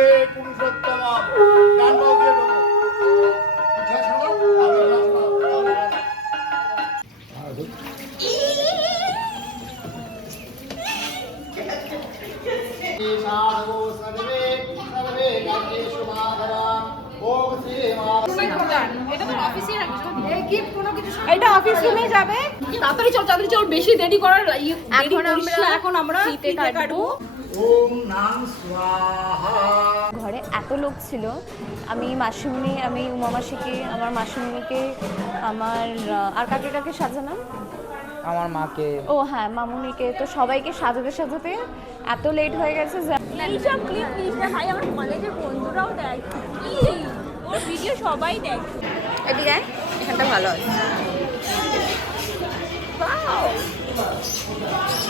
বন্দে পুরুষোত্তম গান বাউ দিয়ে দেবো জয় ছাড়ো আমি জয় ছাড়ো সর্বে সর্বে গানেশু মাধবম ওম শ্রী এটা অফিস রুমে যাবে। তাড়াতাড়ি চল বেশি দেরি করার এখন আমরা ফিতে কাটবো। ওম নাম স্বাহা। ঘরে এত লোক ছিল, আমি মাসিমণি, আমি উমা মাসিকে, আমার মাসিমণিকে, আমার আর কাকে কাকে সাজালাম, আমার মাকে, ও হ্যাঁ মামুনিকে, তো সবাইকে সাজাতে সাজাতে এত লেট হয়ে গেছে যে এইসব ক্লিপ নিস না ভাই, আমার কলেজের বন্ধুরাও দেখ, ওর ভিডিও সবাই দেখ। এদিকে এখানটা ভালো আছে।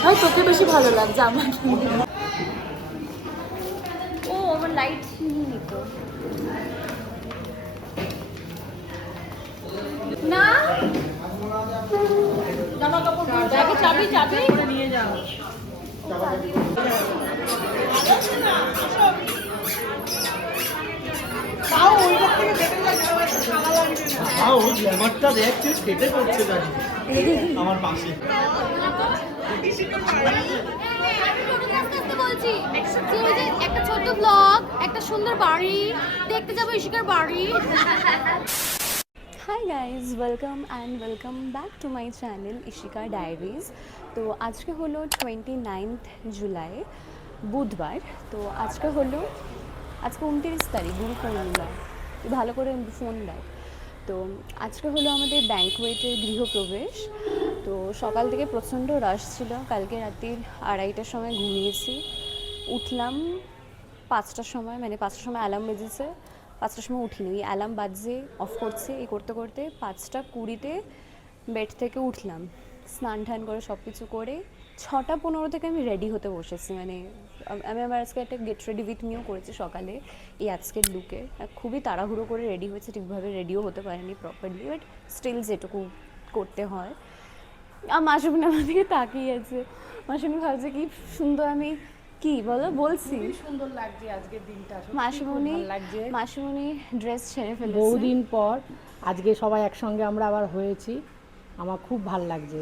ভাই তোকে বেশি ভালো লাগছে আমার। ও আমার লাইট নিত না, জামা কাপড় ব্যাগে চাবি চাবি নিয়ে যাও। ওই গ্ল্যামারটা দেখছে কেটে করছে জানি আমার পাশে। বলছি একটা ছোট্ট ব্লগ, একটা সুন্দর বাড়ি দেখতে যাবো, ইশিকার বাড়ি। Hi guys, welcome and welcome back to my channel Ishika diaries. তো আজকে হলো 29 জুলাই বুধবার। তো আজকে 29 তারিখ, গুরু পূর্ণিমা। তুই ভালো করে ফোন দেয়। তো আজকে হলো আমাদের ব্যাঙ্কওয়েটের গৃহপ্রবেশ। তো সকাল থেকে প্রচণ্ড রাশ ছিল। কালকে রাত্রির 2:30টার সময় ঘুমিয়েছি, উঠলাম 5টার সময়, মানে 5টার সময় অ্যালার্ম বেজেছে, 5টার সময় উঠিনি, ওই অ্যালার্ম বাজছে অফ করছে, এই করতে করতে 5টা 20-তে বেড থেকে উঠলাম, স্নান টান করে সব কিছু করে 6টা 15 থেকে আমি রেডি হতে বসেছি। মানে আমি আমার আজকে একটা গেট রেডি উইথ মিও করেছি সকালে, এই আজকের লুকে খুবই তাড়াহুড়ো করে রেডি হয়েছে, ঠিকভাবে রেডিও হতে পারিনি প্রপারলি, বাট স্টিল যেটুকু করতে হয়। আর মাসুমিন আমার দিকে তাকিয়ে আছে, মাসুমি ভাবছে কি সুন্দর আমি কি বলো বলছি, সুন্দর লাগছে আজকের দিনটা, মাসুমনি ড্রেস ছেড়ে ফেলেছে বহুদিন পর আজকে সবাই একসঙ্গে আমরা আবার হয়েছি, আমার খুব ভালো লাগছে।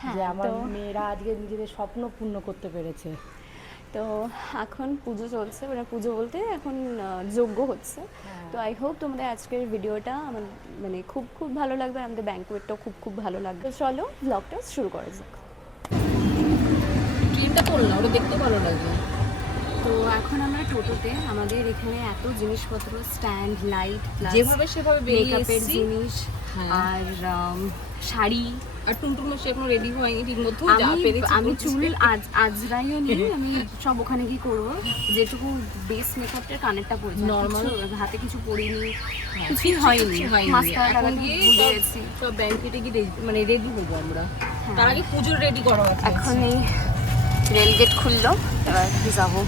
হ্যাঁ, যে আমার তো মেয়েরা আজকে নিজেদের স্বপ্ন পূর্ণ করতে পেরেছে। তো এখন পুজো চলছে, মানে পুজো বলতে এখন যজ্ঞ হচ্ছে। তো আই হোপ তোমাদের আজকের ভিডিওটা আমার মানে খুব খুব ভালো লাগবে, আর আমাদের ব্যাঙ্কওয়েটটাও খুব খুব ভালো লাগবে। চলো ব্লগটা শুরু করা যাক। ক্রিমটা পরলাম, ওটা দেখতে ভালো লাগবে। তো এখন আমরা টোটোতে, আমাদের এখানে এত জিনিসপত্র, স্ট্যান্ড, লাইট, যেভাবে সেভাবে বেরিয়ে মেকআপের এসেছি। জিনিস, আর শাড়ি, আর টুনটুন মাসি এখনো রেডি হয়নি ঠিক মতো। আমি চুল আজরাইও নিই, আমি সব ওখানে কি করবো, যেটুকু বেস মেকআপের কানেরটা পড়েছে, নর্মাল হাতে কিছু পরিনি, কিছুই হয়নি, মাস্কারা লাগাতে ভুলে গেছি। সব ব্যাংকেটে গিয়ে মানে রেডি হবো আমরা, তার আগে পুজোর রেডি করা আছে। এখন এই রেলগেট খুললো, এবার যাবো।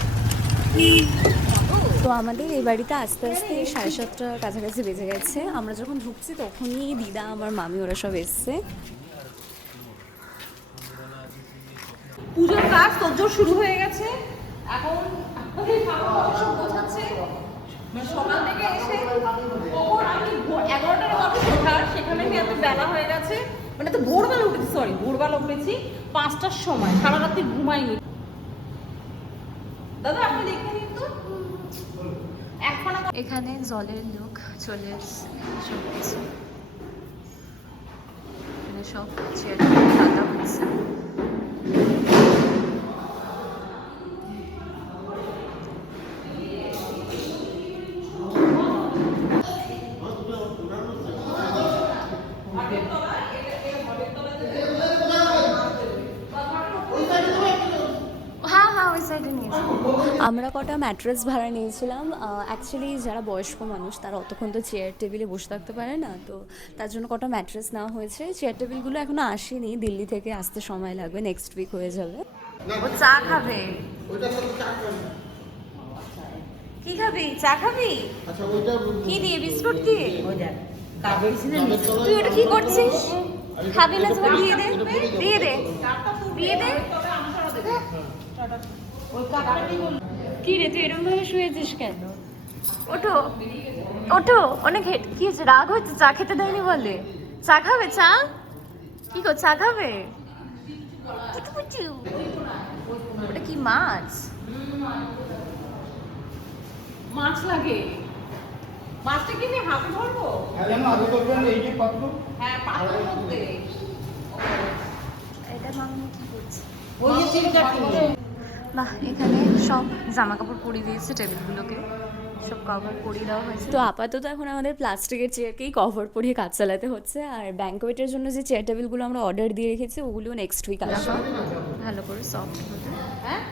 তো আমাদের এই বাড়িতে আস্তে আস্তে 7:30টার কাছাকাছি বেজে গেছে। আমরা যখন ঢুকছি তখনই দিদা, আমার মামি, ওরা সব এসছে। পুজোর কাজ তোর শুরু হয়ে গেছে, এখন আপনাদের সব গোছাচ্ছে। মানে সকাল থেকে এসে কখন আমি 11টার অফিস ওঠার, সেখানে আমি এত বেলা হয়ে গেছে, মানে তো ভোরবেলা উঠেছি, ভোরবেলা উঠেছি 5টার সময়, সারা রাত্রি ঘুমাইনি। দাদা আপনি দেখে নিন তো, এখানে জলের লোক চলে এসছে, সব কিছু মানে সব চেয়ার টাটা হচ্ছে। আমরা কটা ম্যাট্রেস ভাড়া নিয়েছিলাম। অ্যাকচুয়ালি যারা বয়স্ক মানুষ তারা অতক্ষণ তো চেয়ার টেবিলে বসে থাকতে পারে না, তো তার জন্য কটা ম্যাট্রেস নেওয়া হয়েছে। চেয়ার টেবিলগুলো এখনও আসেনি, দিল্লি থেকে আসতে সময় লাগবে, নেক্সট উইক হয়ে যাবে। ও চা খাবে, কি খাবি? চা খাবি? কি দিয়ে? বিস্কুট দিয়ে? তুই ওটা কি করছিস? খাবি না যখন দিয়ে দে, দিয়ে দে, দিয়ে দে। কি রে তুই এরকম ভাবে শুয়েছিস কেন? ওঠো ওঠো, অনেক হেট কি হচ্ছে, রাগ হচ্ছে, চা খেতে দেয়নি বলে? চা খাবে? চা কি গো, চা খাবে? পুচু পুচু। ওটা কি মাছ? মাছ লাগে, মাছটা কি নিয়ে হাতে ধরবো? হ্যাঁ জানো আগে করবেন এই যে পাত্র হ্যাঁ, পাতার মধ্যে এটা মামনি কি করছে? ওই যে চিন্তা করে বাহ, এখানে সব জামা কাপড় পরিয়ে দিয়েছে, টেবিলগুলোকে সব কভার করিয়ে দেওয়া হয়েছে। তো আপাতত এখন আমাদের প্লাস্টিকের চেয়ারকেই কভার পরিয়ে কাজ চালাতে হচ্ছে, আর ব্যাঙ্কোয়েটের জন্য যে চেয়ার টেবিলগুলো আমরা অর্ডার দিয়ে রেখেছি ওগুলো নেক্সট উইক আসবে, ভালো করে সফট হবে। হ্যাঁ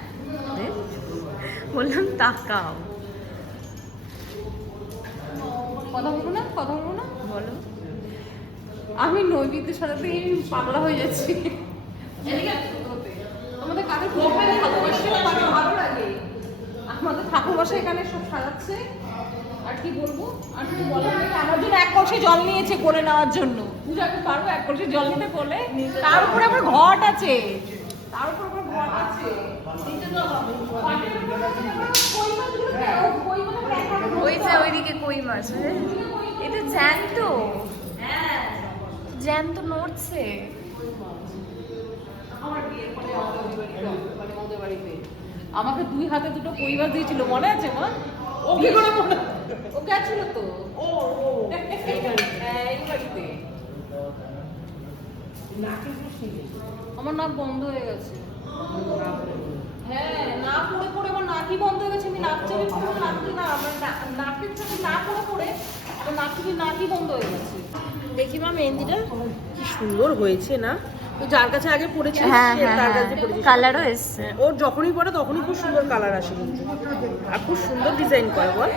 বললাম তাকাও, কথা বলবো না, কথা বলবো না। বলো। আমি নৈবিদ্যের সাথে পাগলা হয়ে যাচ্ছি। আমাদের কাদের প্রোফাইলে ভালোবাসে, আমার ভালো লাগে। আমাদের ঠাকুরমশাই এখানে সব সাজাচ্ছে। আর কি বলবো, আর কিছু বলার নেই। আমার জন্য এক কলসি জল নিয়েছে করে নেওয়ার জন্য। পূজাকে পারবো এক কলসি জল নিতে বলে? তার উপরে আবার ঘট আছে, তার উপর আবার ঘট আছে। ওই যে ওইদিকে কই মাছ, এটা জ্যান্ত, জ্যান্ত নড়ছে। আমার বিয়ের পরে আমাদের বাড়িতে আমাকে 2 হাতে 2টো কই মাছ দিয়েছিল, মনে আছে মা? ও কি করে মনে, ও গেছিল তো ও এই বাড়িতে। আমার নাক বন্ধ হয়ে গেছে। হ্যাঁ, না পড়ে পড়ে আমার নাকই বন্ধ হয়ে গেছে। আমি নাক চেপে পড়ে নাকি না, আমার নাকের চাপে না পড়ে পড়ে আমার নাক থেকে নাকই বন্ধ হয়ে গেছে। দেখি মা মেহেন্দিটা কি সুন্দর হয়েছে না? তো যার কাছে আগে পড়েছিল হ্যাঁ সে হ্যাঁ তার হ্যাঁ, কাছে পড়েছে। কালারও এসছে। হ্যাঁ, ওর যখনই পড়ে তখনই খুব সুন্দর কালার আসে কিন্তু, আর খুব সুন্দর ডিজাইন করে বল।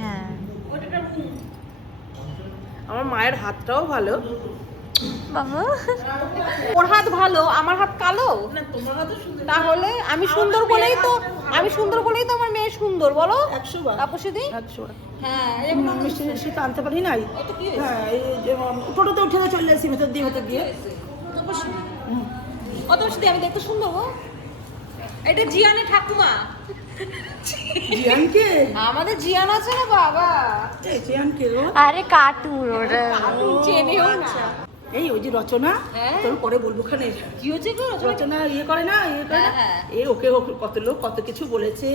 হ্যাঁ, আমার মায়ের হাতটাও ভালো। বাবা ওর হাত ভালো, আমার হাত কালো। না তোমার হাতও সুন্দর। তাহলে আমি সুন্দর বলেই তো, আমি সুন্দর বলেই তো আমার মেয়ে সুন্দর, বলো 100 বার তাপসী দি। 100 বার। হ্যাঁ, মিষ্টি মিষ্টি তো আনতে পারি নাই। হ্যাঁ, এই যে টোটোতে উঠে চলে এসেছি ভেতর দিয়ে তাপসী দি আমি দেখতে সুন্দর গো। এটা জিয়ানের ঠাকুমা। জিয়ানকে? আমাদের জিয়ান আছে না বাবা, এই জিয়ানকে গো? আরে কাটুর ওটা। চেনেও না। এই ওই যে রচনা, হ্যাঁ। তোর পরে বলবো খানে। কি হচ্ছে গো? রচনা ইয়ে করে না, ইয়ে করে না। হ্যাঁ, হ্যাঁ। এই ওকে কত লোক কত কিছু বলেছে,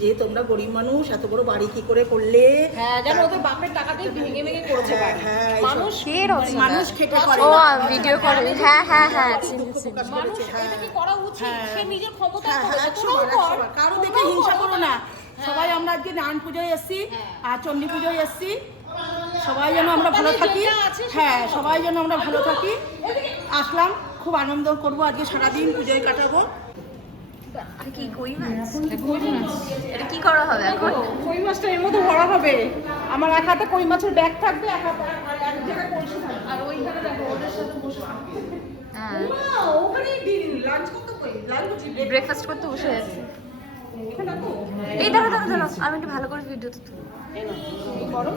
যে তোমরা গরিব মানুষ এত বড় বাড়ি কি করে করলে। হ্যাঁ, জানো ওদের বাপের টাকাতে ভেঙে ভেঙে করেছে বাড়ি। হ্যাঁ, এইসব। মানুষ কে রচনা? মানুষ খেটে করে ও ভিডিও করে, হ্যাঁ হ্যাঁ হ্যাঁ চিনেছি। মানুষ এটাকে করা উচিত, সে নিজের ক্ষমতা হ্যাঁ, করেছে। 100 তোরাও বার, 100 কর, বার। কারো দেখে তোরাও হিংসা কর। করো না। সবাই আমরা আজকে নারায়ণ পুজোয় এসেছি আর চণ্ডী পুজোয় এসেছি, সবাই যেন আমরা ভালো থাকি। হ্যাঁ, সবাই যেন আমরা ভালো থাকি। আসলাম, খুব আনন্দ করবো আজকে, সারাদিন পুজোয় কাটাবো। এটা কি কই মাছ? এটা কি করা হবে এখন? কই মাছটা এর মধ্যে ভরা হবে। আমার এক হাতে কই মাছের ব্যাগ থাকবে, এক হাতে আর এক জায়গায় কলসি থাকবে। আর ওইখানে দেখো ওদের সাথে বসে থাকবে। হ্যাঁ, মা, ওখানেই লাঞ্চ করতে কই? লাঞ্চ করছি। ব্রেকফাস্ট করতে বসে আছি। এখানে তো এই দাঁড়া দাঁড়া দাঁড়া, আমি একটু ভালো করে ভিডিও তুলি। করো।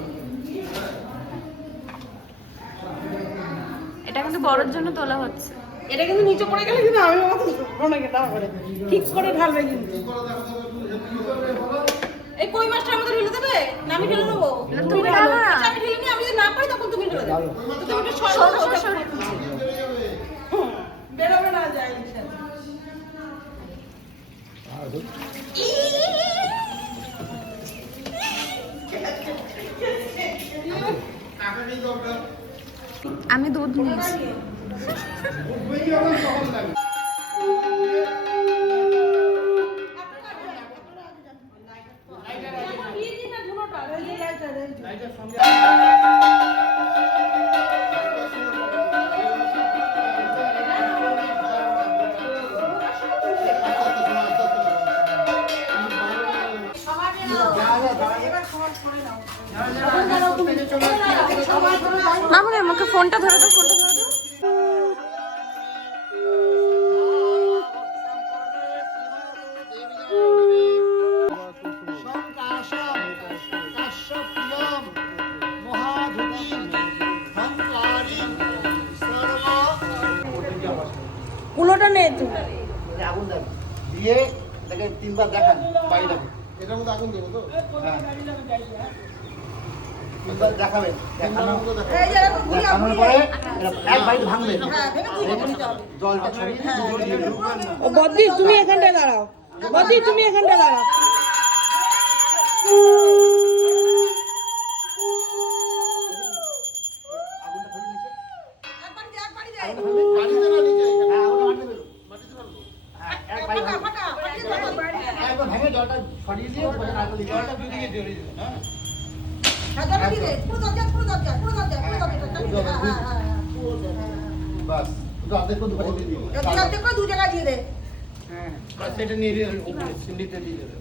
এটা কিন্তু বড়র জন্য তোলা হচ্ছে। এটা কিন্তু নিচে পড়ে গেলে কিন্তু আমি আমার মনে গেল করে ঠিক করে ঢালবে কিন্তু। এই কই মাছটা আমাদের ঢেলে দেবে না আমি ঢেলে নেবো? না, তুমি ঢালো না। আচ্ছা, আমি ঢেলে নিই, আমি যদি না পারি তখন তুমি ঢেলে দেবে। তো তুমি একটু সরো, সরো, ওটা সরো। বেরোবে না যায়। আমি দুধ নিয়েছি। মামুনের মুখে ফোনটা ধরে দাও, ফোনটা ধরে দাও। কুলোটা নে তুই। আগুন দেন দিয়ে দেখে 3 বার দেখান পাই দেবে এটার মধ্যে আগুন দেবো তো? এবার দেখাবেন, দেখানোর পরে এক বাইট ভাঙবেন, জলটা ছড়িয়ে দিয়ে ঢুকবেন না। বদ্দি তুমি এখানটায় দাঁড়াও, বদ্দি তুমি এখানটায় দাঁড়াও। বাড়িতে না নিচে? হ্যাঁ, ওটা মাটিতে ফেলো, মাটিতে ফেলবো। হ্যাঁ, এক বাইট একবার ভেঙে জলটা ছড়িয়ে দিয়ে ওখানে আগুন দিয়ে জলটা দুদিকে জড়িয়ে দেবেন। হ্যাঁ, বাস ওটা অর্ধেক করে দুপাশে দিয়ে দিবেন। হ্যাঁ, বাস সেটা নিয়ে দিয়ে উপরে সিন্ডিতে দিয়ে দেবেন।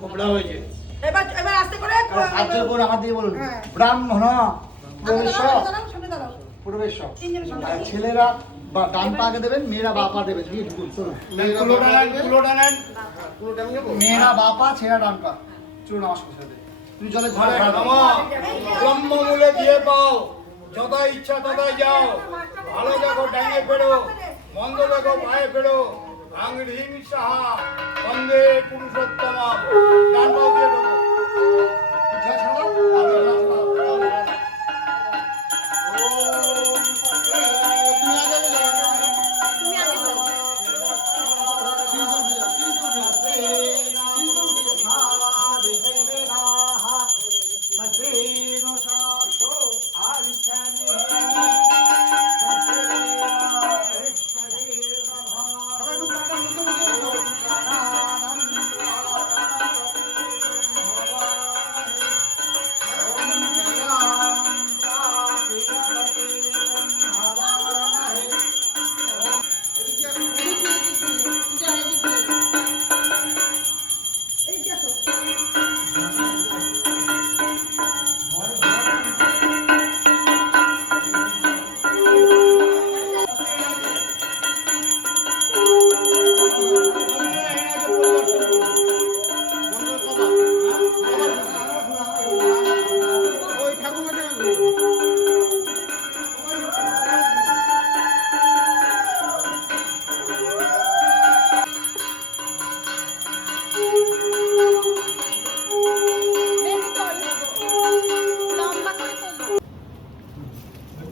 কোবড়া হয়ে যায়। এবার আস্তে করে হাতের উপর হাত দিয়ে বলুন, ব্রাহ্মণ প্রবেশ। আর ছেলেরা বা ডান পাকে দেবেন, মেয়েরা বা পা দেবেন। দিয়ে ঢুকুন, চলুন। মেয়েরা বা পা, ছেলেরা ডান পা। চলুন আমার সাথে। তুমি জলে ঘরে ব্রহ্মমূলে দিয়ে পাও, যথা ইচ্ছা তথায় যাও। ভালো দেখো ডাঙে ফেরো, মন্দ দেখো পায়ে ফেরো। আংরিং সাহা বন্দে পুরুষোত্তম। ডান পাও দিয়ে ঢোকো। জয় ছাড়া আমি জয় ছাড়া। তুমি আগে যাও। তুমি আগে যাও।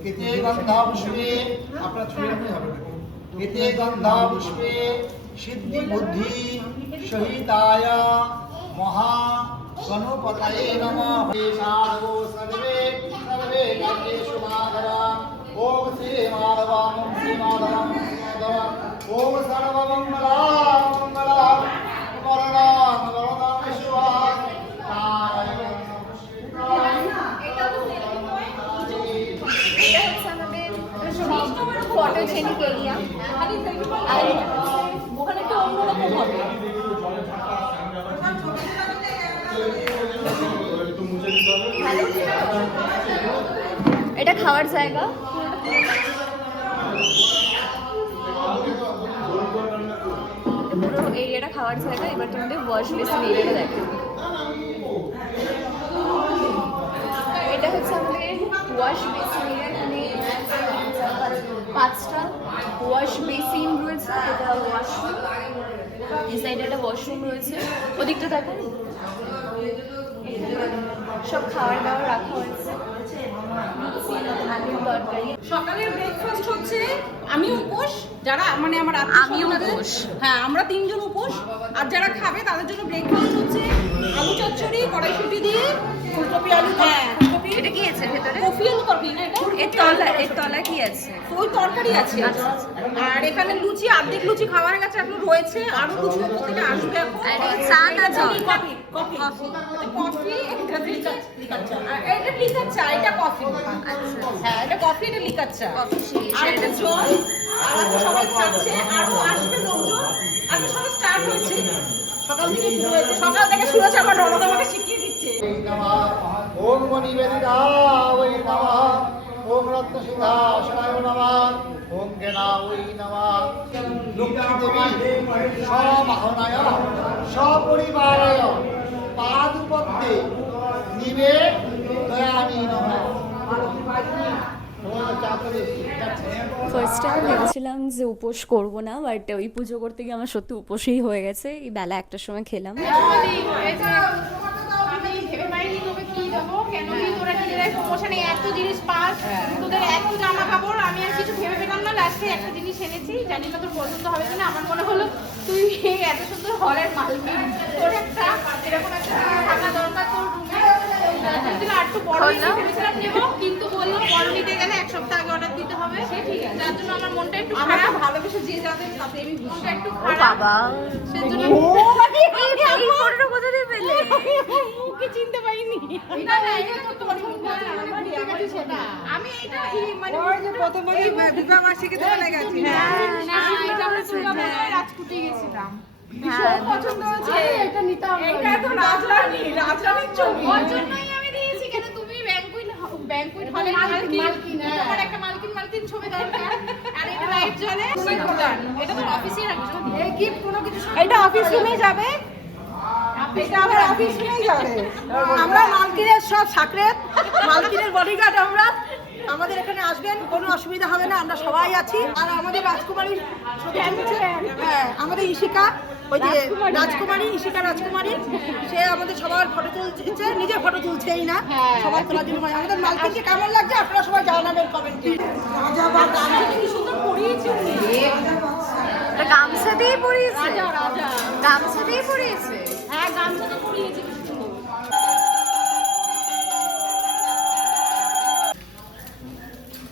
এতে গন্ধা পুষ্পে আপনার ছবি রাখলে হবে না। এতে গন্ধা পুষ্পে সিদ্ধি বুদ্ধি সহিতায় মহা গণপতয়ে নমঃ। সাধু সর্বে সর্বে কার্যেষু মাধবম। ওম শ্রী মাধবম শ্রী মাধবম শ্রী মাধবম। ওম সর্বমঙ্গলাং মঙ্গলাং বরদাং বরদাং শিবা নারায়ণ এটা হচ্ছে আমাদের ফটোজেনিক এরিয়া। আর ওখানে একটু অন্যরকম হবে। এটা খাওয়ার জায়গা। পুরো এরিয়াটা খাওয়ার জায়গা। এবার তোমাদের ওয়াশ বেসিন এরিয়াটা দেখো। এটা হচ্ছে আমাদের ওয়াশ বেসিন এরিয়া। এখানে 5টা ওয়াশ বেসিন রয়েছে। এটা ওয়াশরুম, এই সাইডে একটা ওয়াশরুম রয়েছে। ওদিকটা দেখুন, সব খাবার দাবার রাখা হয়েছে। আলুর তরকারি। সকালের ব্রেকফাস্ট হচ্ছে, আমি উপোস, যারা মানে আমার আমিও উপোস। হ্যাঁ, আমরা 3 জন উপোস। আর যারা খাবে তাদের জন্য ব্রেকফাস্ট হচ্ছে আলু চচ্চড়ি কড়াইশুঁটি দিয়ে, ফুলকপি আলু। হ্যাঁ, ফুলকপি। এটা কি আছে ভেতরে? কফি আলু তরকারি না এটা? এর তলা কি আছে? ওই তরকারি আছে। আর এখানে লুচি, অর্ধেক লুচি খাওয়া হয়ে গেছে, এখন রয়েছে আরো লুচি উপর থেকে আসবে এখন। আর এই চা না জল? Coffee coffee coffee. এটা লিকার চা। আর এটা লিকার চা, এটা কফি। আচ্ছা, হ্যাঁ, এটা কফি, এটা লিকার চা। কফি শেষ। আর এটা জল। আর এখন সবাই খাচ্ছে, আরো আসবে লোকজন। এখন সবাই স্টার্ট হয়েছে, সকাল থেকে শুরু হয়েছে। সকাল থেকে শুরু হয়েছে, আমার ননদ আমাকে শিখিয়ে দিচ্ছে। ওম মণিবেদিতায় নমঃ। ওম রত্নসিংহাসনায় নমঃ। ওম জ্ঞানায় নমঃ। লক্ষ্মী দেবী সবাহনায় সপরিবারায় পাদপদ্মে নিবেদয়ামি নমঃ। ওম চাতুরে ফার্স্ট টাইম ভেবেছিলাম যে উপোস করব না, বাট ওই পুজো করতে গিয়ে আমার সত্যি উপোসই হয়ে গেছে। এই বেলা 1টার সময় খেলাম। আমি ভেবে পাইনি তোকে কি দেবো, কেন কি তোরা নিজেরাই প্রমোশনে এত জিনিস পাস, তোদের এত জামা কাপড়, আমি আর কিছু ভেবে পেলাম না। লাস্টে একটা জিনিস এনেছি, জানি না তোর পছন্দ হবে কিনা। আমার মনে হলো তুই এত সুন্দর হলের মালকিন, তোর একটা এরকম একটা থাকা দরকার তোর রুমে। আর একটু বড় ভেবেছিলাম নেবো, কিন্তু বললো বড় নিতে গেলে 1 সপ্তাহ আগে অর্ডার দিতে হবে। যার জন্য আমার মনটা একটু খারাপ। ভালোবেসে যে যাদের সাথে আমি মনটা একটু খারাপ। বাবা সেজন্য এই ফটোটা কোথা থেকে পেলে? মুখে চিনতে পারিনি। না না, এটা তো পছন্দ না, আমার সেটা। আমি এটা মানে ওই যে প্রথমে বিবাহ মাসিকে ধরে গেছি। হ্যাঁ না, এটা আমরা দুর্গাপূজায় রাজকুটে গেছিলাম। ভীষণ পছন্দ হয়েছে। এটা নিতে হবে। এটা তো রাজরানীর ছবি। ওর জন্যই আমি দিয়েছি, কেন তুমি ব্যাংকুয়েট হলে মালকিন, তোমার একটা মালকিন ছবি দরকার। আর এটা লাইট জ্বলে। এটা তো অফিসে রাখছো। এই গিফট কোনো কিছু, এটা অফিস রুমে যাবে। এটা আবার অফিস রুমেই যাবে। আমরা মালকিনের সব সাকরেত, মালকিনের বডিগার্ড আমরা। আমাদের এখানে আসবেন, কোনো অসুবিধা হবে না, আমরা সবাই আছি। আর আমাদের রাজকুমারীর হ্যাঁ, আমাদের ইশিকা, ওই যে রাজকুমারী, ইশিকা রাজকুমারী, সে আমাদের সবার ফটো তুলছে, নিজে ফটো তুলছেই না, সবার তোলার জন্য। আমাদের মালকিনকে কেমন লাগছে আপনারা সবাই জানাবেন কমেন্টে। কি সুন্দর পরিয়েছে উনি। এটা গামছা দিয়ে পরিয়েছে? গামছা দিয়ে পরিয়েছে? হ্যাঁ, গামছাটা পরিয়েছে কি সুন্দর।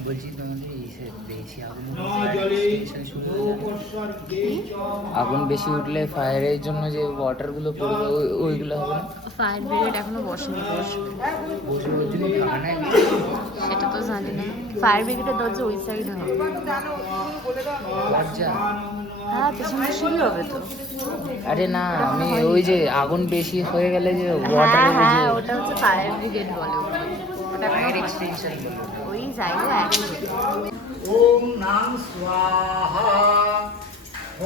বলছি তোমাদের বেশি আগুন বেশি উঠলে ফায়ারের জন্য যে ওয়াটারগুলো পড়বে ওইগুলো হবে না? ফায়ার ব্রিগেড এখনো বসেনি, বসে ওইগুলো থাকে না, সেটা তো জানি না। ফায়ার ব্রিগেডের দরজা ওই সাইডে হবে। লজ্জা। হ্যাঁ, পেছনে সিঁড়ি হবে তো। আরে না, আমি ওই যে আগুন বেশি হয়ে গেলে যে হ্যাঁ ওয়াটার হ্যাঁ, ওটা হচ্ছে ফায়ার ব্রিগেড বলে। ওটা ফায়ার এক্সটেনশন বলে। ওই জায়গা একই। ওম নাম স্বাহা,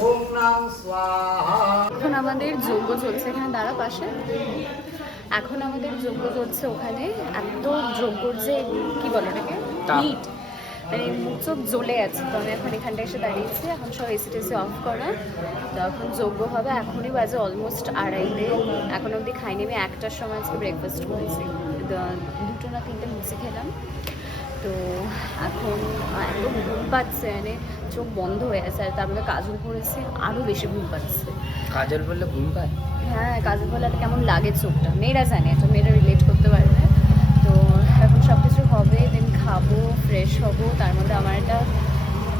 ওম নাম স্বাহা। এখন আমাদের যজ্ঞ চলছে এখানে, দাঁড়া পাশে। এখন আমাদের যজ্ঞ চলছে ওখানে। এত যজ্ঞর যে কি বলে ওটাকে, হিট, মানে মুখ চোখ জ্বলে আছে। তো আমি এখন এখানটা এসে দাঁড়িয়েছি, এখন সব এসি টেসি অফ করা। তো এখন যজ্ঞ হবে। এখনই বাজে অলমোস্ট 2:30। এখন অবধি খাইনি। আমি 1টার সময় আজকে ব্রেকফাস্ট করেছি, 2 না 3টে লুচি খেলাম। তো এখন একদম ঘুম পাচ্ছে, মানে চোখ বন্ধ হয়ে আছে। আর তারপরে কাজল পড়েছে, আরও বেশি ঘুম পাচ্ছে। কাজল বললে ঘুম পায়? হ্যাঁ, কাজল বলে কেমন লাগে চোখটা, মেয়েরা জানে, এটা মেয়েরা রিলেট করতে পারবে। তো এখন সব কিছু হবে, দেন খাবো, ফ্রেশ হবো। তার মধ্যে আমার একটা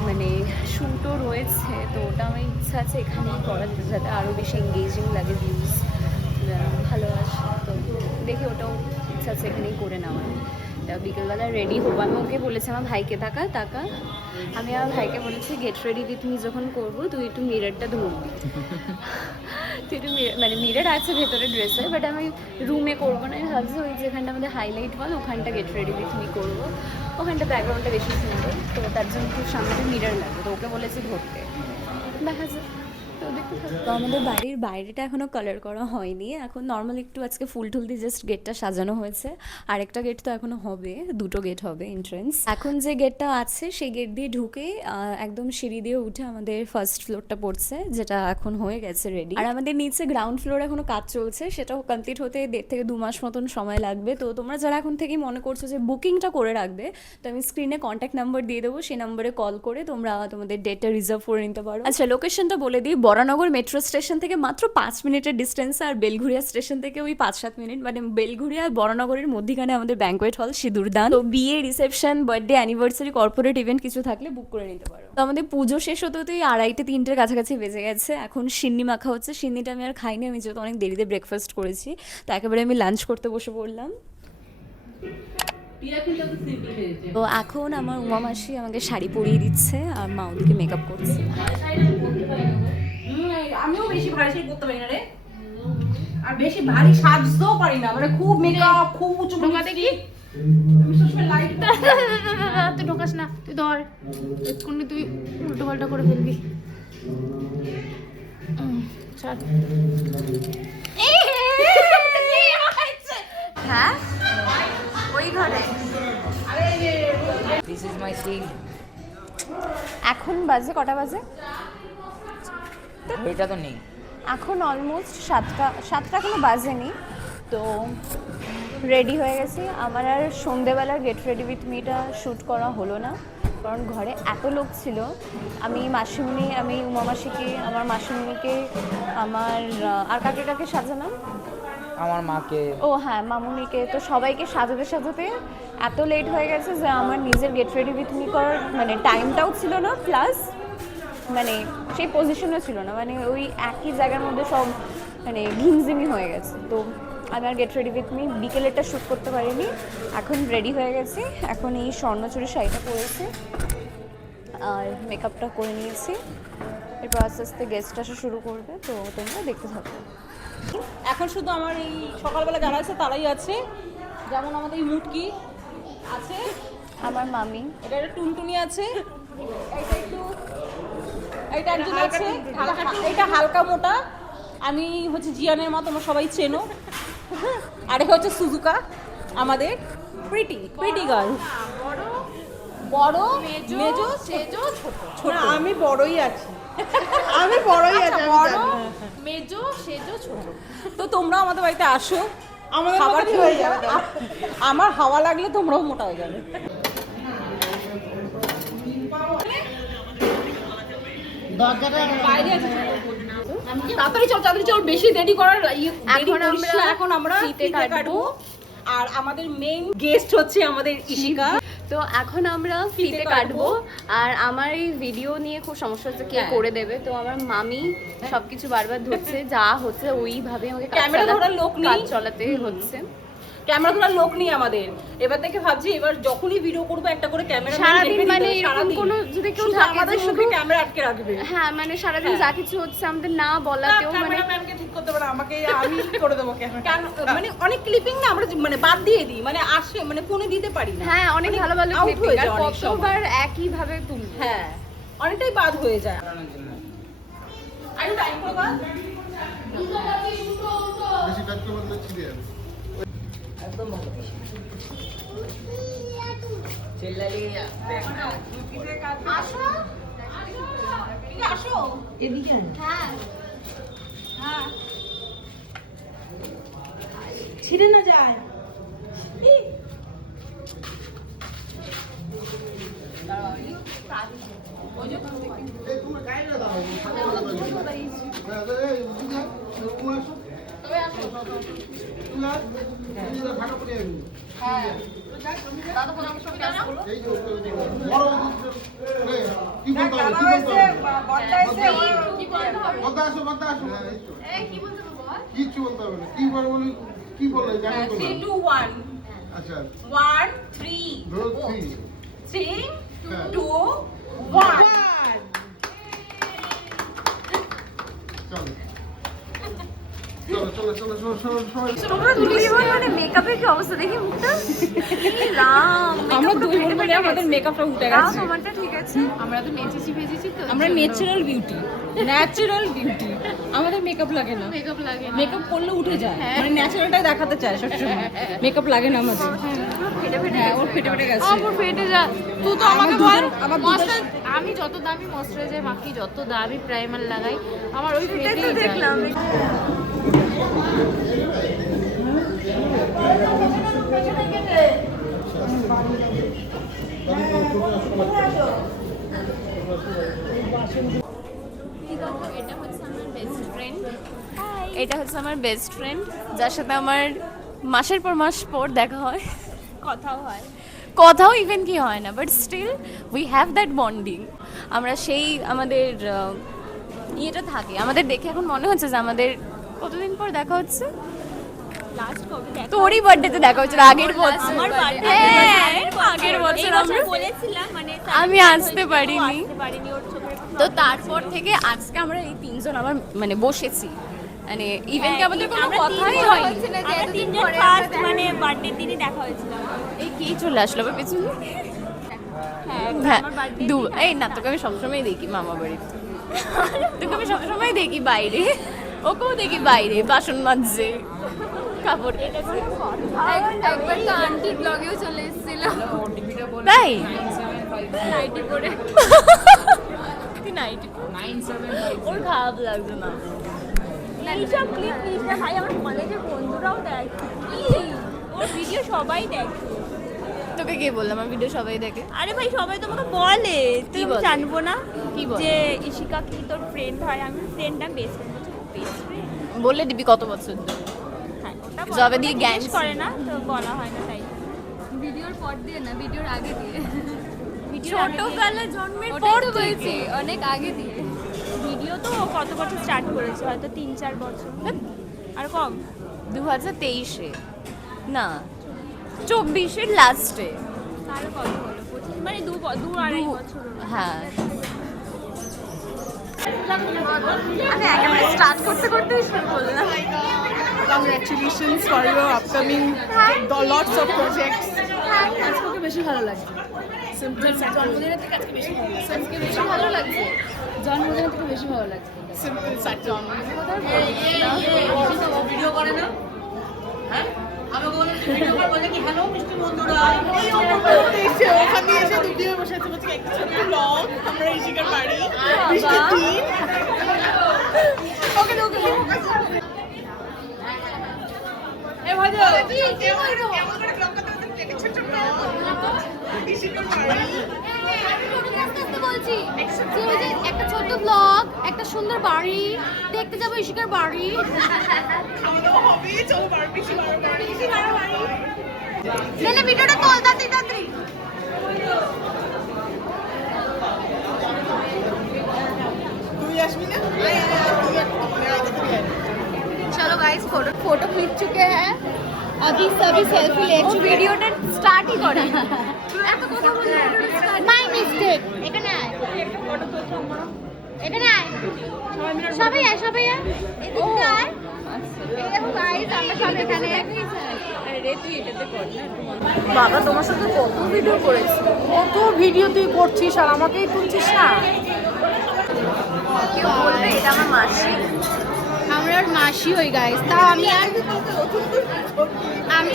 মানে শ্যুটও রয়েছে, তো ওটা আমার ইচ্ছা আছে এখানেই করার, যাতে আরও বেশি এঙ্গেজিং লাগে, ভিউজ ভালো আসে। তো দেখি, ওটাও ইচ্ছা আছে এখানেই করে নেওয়ার। বিকেলবেলা রেডি হবো। আমি ওকে বলেছি, আমার ভাইকে তাকা। আমি আমার ভাইকে বলেছি, গেট রেডি দিয়ে তুমি যখন করবো তুই একটু মিররটা ধরবি। তুই একটু মানে মিরর আছে ভেতরে ড্রেসে, বাট আমি রুমে করবো না। আমি ভাবছি ওই যেখানটা আমাদের হাইলাইট বল, ওখানটা গেট রেডি দিয়ে তুমি করবো, ওখানটা ব্যাকগ্রাউন্ডটা বেশি সুন্দর। তো তার জন্য খুব সামনে মিরর লাগবে। তো ওকে বলেছি ধরতে, দেখা যায়। তো আমাদের বাড়ির বাইরেটা এখনও কালার করা হয়নি। এখন নর্মাল একটু আজকে ফুল টুল দিয়ে জাস্ট গেটটা সাজানো হয়েছে। আরেকটা গেট তো এখনও হবে, 2টো গেট হবে এন্ট্রেন্স। এখন যে গেটটা আছে সেই গেট দিয়ে ঢুকে একদম সিঁড়ি দিয়ে উঠে আমাদের ফার্স্ট ফ্লোরটা পড়ছে, যেটা এখন হয়ে গেছে রেডি। আর আমাদের নিচে গ্রাউন্ড ফ্লোর এখনও কাজ চলছে, সেটাও কমপ্লিট হতে 1.5 থেকে 2 মাস মতন সময় লাগবে। তো তোমরা যারা এখন থেকেই মনে করছো যে বুকিংটা করে রাখবে, তো আমি স্ক্রিনে কন্ট্যাক্ট নাম্বার দিয়ে দেবো, সেই নাম্বারে কল করে তোমরা তোমাদের ডেটটা রিজার্ভ করে নিতে পারো। আচ্ছা, লোকেশনটা বলে দিই। বরানগর মেট্রো স্টেশন থেকে মাত্র 5 মিনিটের ডিস্টেন্সে, আর বেলঘুরিয়া স্টেশন থেকে ওই 5-7 মিনিট। মানে বেলঘুরিয়া আর বরানগরের মধ্যিখানে আমাদের ব্যাঙ্কোয়েট হল সিঁদুরদান। তো বিয়ে, reception, birthday, anniversary, corporate event কিছু থাকলে বুক করে নিতে পারো। তো আমাদের পুজো শেষ হতে হতেই 2:30-3টের কাছাকাছি বেজে গেছে। এখন সিন্নি মাখা হচ্ছে। সিন্নিটা আমি আর খাইনি, আমি যেহেতু অনেক দেরিতে ব্রেকফাস্ট করেছি। তো একেবারে আমি লাঞ্চ করতে বসে পড়লাম। তো এখন আমার উমা মাসি আমাকে শাড়ি পরিয়ে দিচ্ছে, আর মা ওদিকে মেকআপ করছে। আমিও বেশি ভারী শাড়ি পরতে পারি না রে, আর বেশি ভারী সাজতেও পারি না, মানে খুব মেকআপ, খুব উঁচু ঢোকা দেখি। আমি সবসময় লাইটটা তুই ঢোকাস না, তুই ধর, এক্ষুনি তুই উল্টো পাল্টা করে ফেলবি। হ্যাঁ, ওই ঘরে This is my scene. এখন বাজে কটা বাজে? এটা তো নেই। এখন অলমোস্ট 7টা এখনো বাজেনি। তো রেডি হয়ে গেছি। আমার আর সন্ধেবেলার গেট রেডি উইথ মিটা শ্যুট করা হলো না, কারণ ঘরে এত লোক ছিল। আমি উমা মাসিকে, আমার মাসিমণিকে, আমার আর কাকে কাকে সাজালাম, আমার মাকে, ও হ্যাঁ মামুনিকে, তো সবাইকে সাজাতে সাজাতে এত লেট হয়ে গেছে যে আমার নিজের গেট রেডি উইথ মি করার মানে টাইমটাও ছিল না, প্লাস মানে সেই পজিশনও ছিল না, মানে ওই একই জায়গার মধ্যে সব মানে ঘিমঝিমি হয়ে গেছে। তো আমি আর গেট রেডি উইথ মি বিকেলেরটা শ্যুট করতে পারিনি। এখন রেডি হয়ে গেছি, এখন এই স্বর্ণচুরি শাড়িটা পরেছি আর মেকআপটা করে নিয়েছি। এরপর আস্তে আস্তে গেস্ট আসা শুরু করবে, তো তোমরা দেখতে থাকো। এখন শুধু আমার এই সকালবেলা যারা আছে তারাই আছে, যেমন আমাদের এই মুটকি আছে, আমার মামি, এটা একটা টুনটুনি আছে, এইটা একজন আছে, এটা হালকা মোটা, আমি হচ্ছে জিয়ানের মা, তোমরা সবাই চেনো। আর এটা হচ্ছে সুজুকা, আমাদের প্রিটি গার্ল, বড় মেজো সেজো ছোট। আমি বড়ই আছি, আমি বড়ই আছি, বড় মেজো সেজো ছোট। তো তোমরা আমাদের বাড়িতে আসো, আমাদের খাবার মতনই খেয়ে হয়ে যাবে। আমার হাওয়া লাগলে তোমরাও মোটা হয়ে যাবে। বাইরে আছে, তাড়াতাড়ি চল বেশি দেরি করার এখন আমরা ফিতে কাটবো। আর আমাদের মেইন গেস্ট হচ্ছে আমাদের ইশিকা। তো এখন আমরা ফিতে কাটবো। আর আমার এই ভিডিও নিয়ে খুব সমস্যা হচ্ছে কে করে দেবে, তো আমার মামি সবকিছু বারবার ধরছে, যা হচ্ছে ওইভাবে আমাকে ক্যামেরা ধরার লোক নেই, কাজ চালাতে হচ্ছে। ক্যামেরা ধরার লোক নেই আমাদের। এবার থেকে ভাবছি এবার যখনই ভিডিও করবো একটা করে ক্যামেরা সারাদিন মানে এরকম কোনো যদি কেউ থাকে আমাদের যে শুধু শুধু ক্যামেরা আটকে রাখবে। হ্যাঁ মানে সারাদিন যা কিছু হচ্ছে আমাদের না বলাতেও মানে ক্যামেরাম্যানকে ঠিক করতে পারে, আমাকে আমি করে দেবো ক্যামেরা। কেন মানে অনেক ক্লিপিং না আমরা মানে বাদ দিয়ে দিই, মানে আসে মানে ফোনে দিতে পারি না। হ্যাঁ অনেক ভালো ভালো out clipping, হয়ে আর যায় অনেক সময়। কতবার একই ভাবে তুলবো। হ্যাঁ অনেকটাই বাদ হয়ে যায়। আরে টাইম করবা বেশি কাজ করলে তো ছিঁড়ে যাবে। আসো আসো এদিকে। হ্যাঁ হ্যাঁ ছিঁড়ে না যায়। এই তোমার গায়ে না দাও। এই বুঝা তুমি আসো। তবে আসো তুমি আস। তুমি তো ভালো করে আনি। হ্যাঁ দাদা ফোন আমার সঙ্গে কাজ করো। এই যে বড় কি বলতে হবে? কি বলতে হবে? কি বলতে হবে? বলতে আসো, বলতে আসো। এই কি বলতে হবে বল? কিচ্ছু বলতে হবে না। কি বলবো বলি, কি বললে জানো তো না। 3 2 1 আচ্ছা 1 3 ধরো 3 3 হ্যাঁ। 2 1 চলো চলো চলো চলো চলো চলো তোমরা দুই বোন মানে মেকআপের কি অবস্থা দেখি মুখটা, এই রাম আমরা দুই বোন মিলে আমাদের মেকআপটা উঠে গেছে। আমারটা ঠিক আছে। আমরা তো নেচেছি ভেজেছি তো আমরা ন্যাচারাল বিউটি আমাদের মেকআপ লাগে না, মেকআপ লাগে না। মেকআপ করলে উঠে যায়, মানে ন্যাচারালটাই দেখাতে চায় সবসময়। মেকআপ লাগে না আমাদের। হ্যাঁ ওর ফেটে ফেটে গেছে। আমার ফেটে যা, তুই তো আমাকে আমার বল। দুধের- আমার ময়শ্চার আমি যত দামি ময়শ্চারাইজার মাখি, যত দামি প্রাইমার লাগাই, আমার ওই এটাই ফেটেই তো যায়। দেখলাম। এটা হচ্ছে আমার বেস্ট ফ্রেন্ড, যার সাথে আমার মাসের পর মাস পর দেখা হয়, কথাও ইভেন কি হয় না, but still we have that bonding. আমরা সেই আমাদের ইয়েটা থাকে, আমাদের দেখে এখন মনে হচ্ছে যে আমাদের কতদিন পর দেখা হচ্ছে। তোরই বার্থডেতে দেখা হচ্ছে আগের বছর। হ্যাঁ, আগের বছর আমরা আমি আসতে পারিনি, তো তারপর থেকে আজকে আমরা এই তিনজন আবার মানে বসেছি, মানে ইভেন কি আমাদের কোনো কথাই হয়নি। মানে বার্থডে দিনই দেখা হয়েছিল। এই কি চলে আসলো আবার পেছনে। হ্যাঁ এই না, তোকে আমি সবসময় দেখি মামা বাড়িতে, তোকে আমি সবসময় দেখি বাইরে, ওকেও দেখি বাইরে বাসন মাজছে, কাপড় কেটেছে। একবার তো আন্টির ব্লগেও চলে এসেছিল তাই নাইটি পরে। তুই নাইটি ওর খারাপ লাগবে না এইসব ক্লিপ নিস না ভাই, আমার কলেজের বন্ধুরাও দেখ, ওর ভিডিও সবাই দেখে। তোকে কে বললাম আমার ভিডিও সবাই দেখে? আরে ভাই সবাই তোমাকে বলে, তুই বলে? জানবো না কি বলে? যে ইশিকা কি তোর ফ্রেন্ড হয়? আমি ফ্রেন্ড না, বেস্ট ফ্রেন্ড। Best friend? বলে দিবি কত বছর ধরে? হ্যাঁ, ওটা যবে দিয়ে জ্ঞান জিজ্ঞেস করে না তো বলা হয় না, তাই ভিডিওর পর দিয়ে না, ভিডিওর আগে দিয়ে। ছোটকালে জন্মের ওটাই পর তো থেকে বলছি, অনেক আগে দিয়ে। ভিডিও তো কত বছর স্টার্ট করেছে, হয়তো 3-4 বছর আর কম। 2023-এ না 24-এর লাস্টে। আরো কত হলো? 25 মানে 2-2.5 বছর হলো। হ্যাঁ আমি একেবারে স্টার্ট করতে করতেই শুরু করলাম। Congratulations for your upcoming lots of projects. আজকে বেশি ভালো লাগছে। জন্মদিনের থেকে আজকে বেশি ভালো লাগছে। আজকে বেশি ভালো লাগছে, জন্মদিনের থেকে বেশি ভালো লাগছে। সিম্পল সাথে ভিডিও করে না? হ্যাঁ? আমাকে বলে ভিডিও করে বলে কি হ্যালো মিষ্টি বন্ধুরা। ওখানে এসে দুদিয়ে বসে আছে, বলছে একটা ছোট্ট ব্লগ আমরা ইশিকার বাড়ি বৃষ্টির দিন। ওকে ওকে এ ভাই কি বলবো কেমন করে ব্লগ করতে একটা ছোট্ট ব্লগ ইশিকার বাড়ি। বলছি যে ওই যে একটা ছোট্ট ব্লগ, একটা সুন্দর বাড়ি, দেখতে যাবো ইশিকার বাড়ি। খাওয়া দাওয়া হবে, চলো ইশিকার বাড়ি। মেলে ভিডিওটা কল তাড়াতাড়ি। তুই আসবি না? चलो गाइस फोटो खींच चुके हैं, अभी सभी सेल्फी ले चुके हैं। वीडियोটা স্টার্ট ही করে এত কথা বলে মাই মিস্টেক। এখানে আয়, এখানে আয়, সবাই আয় এদিকে আয়। এই দেখো গাইস আমরা সব এখানে। আরে তুই এটাতে কর না। বাবা তোমার সাথে কত ভিডিও করেছি। কত ভিডিও তুই করছিস আর আমাকেই তুলছিস না? কেউ বলবে এটা আমার মাসি। আমরা আর মাসি হই গাইস, তাও আমি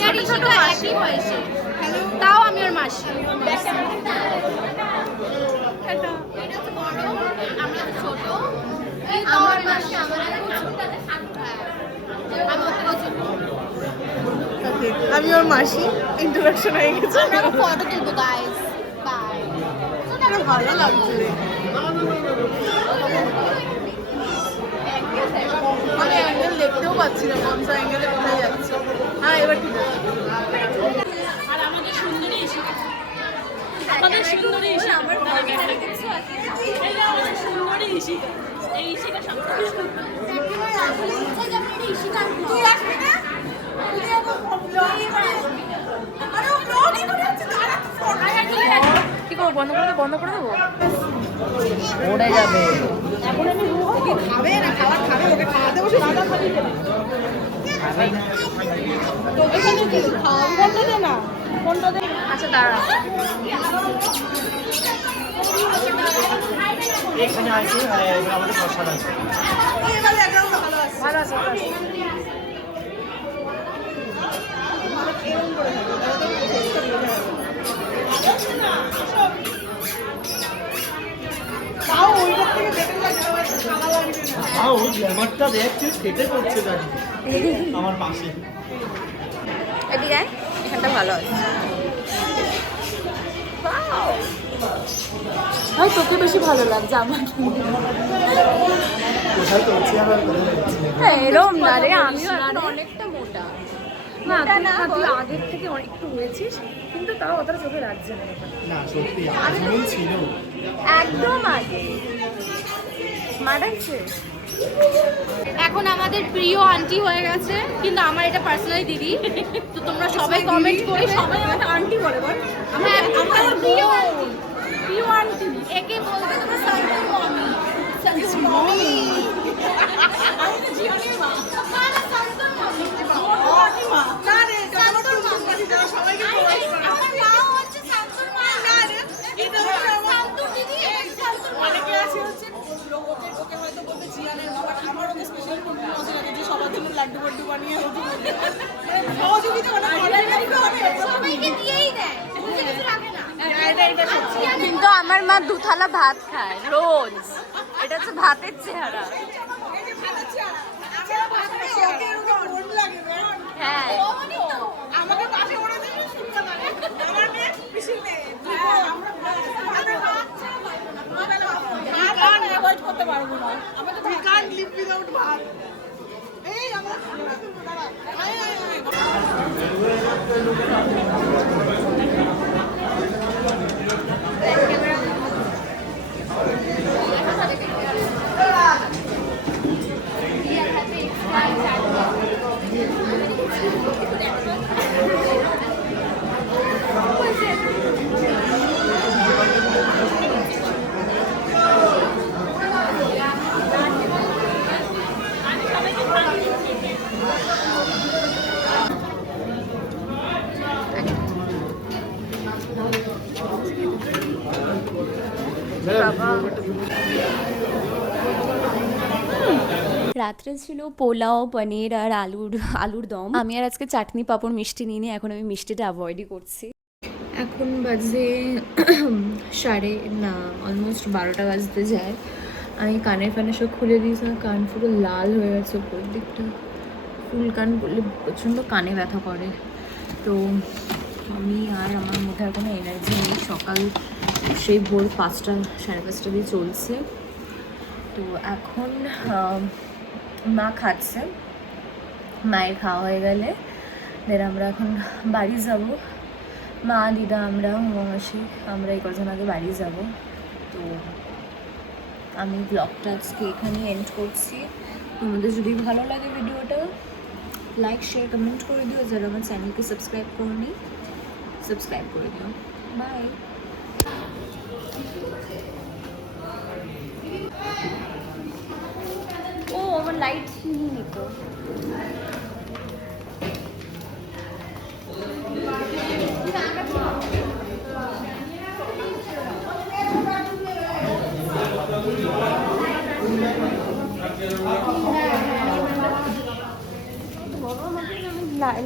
আর ইশিকা একই বয়সে, তাও আমি আর মাসি। এটা তো বড়, আমরা তো ছোট। আমার মাসি আমার থেকে ছোট। আমি ওর থেকে ছোট। আমি ওর মাসি, ইন্ট্রোডাকশন হয়ে গেছে। আমরা ফটো তুলবো গাইস, বাই। ভালো লাগছে। আমি অ্যাঙ্গেল দেখতেও পাচ্ছি না, কোন অ্যাঙ্গেলে কোথায় যাচ্ছে। হ্যাঁ এবার ঠিক আছে। আর আমাদের সুন্দরী ইশিকা, আমাদের সুন্দরী ইশিকা, আমার আমাদের সুন্দরী ইশিকা, এই ইশিকা সবথেকে সুন্দর। তুই আসবি না? তুই এখন ব্লগই করে আসবি। আরে ও ব্লগই করে আছে, দাঁড়া তো ফোন। কি করবো? বন্ধ করে দেবো? পড়ে যাবে। এখন আমি কি খাবে না খাবার খাবে, ওকে খাওয়াতে বসে দাদা খাবি না। তোকে খালি কি খাওয়াবো? ফোনটা দে না, ফোনটা দে। আচ্ছা দাঁড়া। এখানে আছে আমাদের প্রসাদ আছে। এবারে একদম ভালো আছে। ভালো আছে। তাও ওইটার থেকে বেটার লাগছে, খাওয়া লাগবে না। ওই গ্ল্যামারটা দেখছিস কেটে করছে দাঁড়িয়ে আমার পাশে। এদিকে আয়, এখানটা ভালো আছে। ভাই তোকে বেশি ভালো লাগছে আমাকে। কোথায় করছি আবার কোথায় যাচ্ছি? হ্যাঁ এরকম না রে, আমিও এখন অনেকটা মোটা। না তুই আগের থেকে একটু হয়েছিস, কিন্তু তাও অতটা চোখে লাগছে না। না সত্যি আজীবন ছিল। একদম আগে মারাইছে। এখন আমাদের প্রিয় আন্টি হয়ে গেছে, কিন্তু আমার এটা পার্সোনালি দিদি। তো তোমরা সবাই কমেন্ট করবে। সবাই আমাকে আন্টি বলে বল। হ্যাঁ, আমার প্রিয় আন্টি, প্রিয় আন্টি। একে বলবে তোমরা সান্টু মমি। সান্টু মমি। আমি তো জিয়ানের মা। না সান্টু মমি। না রে, সান্তুর মমি। সবাইকে আমার মাও হচ্ছে সান্তুর মা। না রে, এটা হচ্ছে আমার সান্তুর দিদি, সান্তুর মা। অনেকে আছে হচ্ছে ওকে হয়তো বলবে জিয়ানের মা, বাট আমার ওকে স্পেশাল কোনো মজা লাগে যে সবার জন্য লাড্ডু বাড্ডু বানিয়ে সহযোগিতা করে সবাইকে দিয়েই দেয়, নিজে কিছু রাখে না। কিন্তু আমার মা 2 থালা ভাত খায় রোজ, এটা হচ্ছে ভাতের চেহারা। হ্যাঁ আমাকে পাশে পড়ে দিয়ে শুনতে লাগে আমার মেয়ে পিছু নেই গান অ্যাভয়েড করতে পারবো না, আমাকে তো গান লিভ উইদাউট ভাত। এই আমরা রাত্রে ছিল পোলাও, পনির আর আলুর দম। আমি আর আজকে চাটনি পাঁপড় মিষ্টি নিয়ে নিই, এখন আমি মিষ্টিটা অ্যাভয়েডই করছি। এখন বাজে অলমোস্ট 12টা বাজতে যায়। আমি কানের ফানে সব খুলে দিয়েছি, কান পুরো লাল হয়ে গেছে উপর দিকটা, ফুল কান করলে প্রচণ্ড কানে ব্যথা করে। তো আমি আর আমার মধ্যে আর কোনো এনার্জি নেই, সকাল সেই ভোর 5টা 5:30 দিয়ে চলছে। তো এখন মা খাচ্ছে, মায়ের খাওয়া হয়ে গেলে দেন আমরা এখন বাড়ি যাব। মা, দিদা, আমরা, মাসি, আমরা এই কজন আগে বাড়ি যাব। তো আমি ব্লগটা আজকে এখানেই এন্ড করছি। তোমাদের যদি ভালো লাগে ভিডিওটা লাইক, শেয়ার, কমেন্ট করে দিও। যারা আমার চ্যানেলকে সাবস্ক্রাইব করনি সাবস্ক্রাইব করে দিও। বাই। ও আমার লাইট নিয়ে নিত।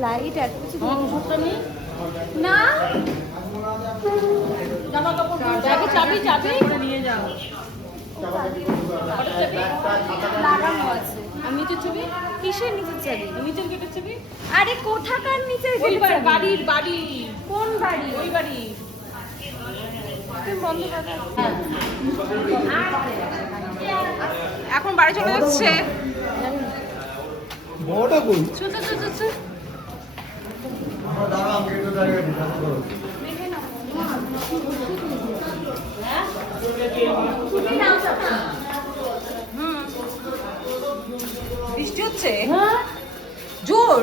লাইট এত কিছু না, জামা কাপড় চাবি চাবি নিয়ে যাও। লাগানো আছে। আর নিচের ছবি, কিসের নিচে চাবি? নিচের গেটের ছবি, আরে কোথাকার নিচে? ওই বাড়ির বাড়ি, কোন বাড়ি? ওই বাড়ি বন্ধ কথা। এখন বাড়ি চলে যাচ্ছে। চল চল চল চল। বৃষ্টি হচ্ছে জোর।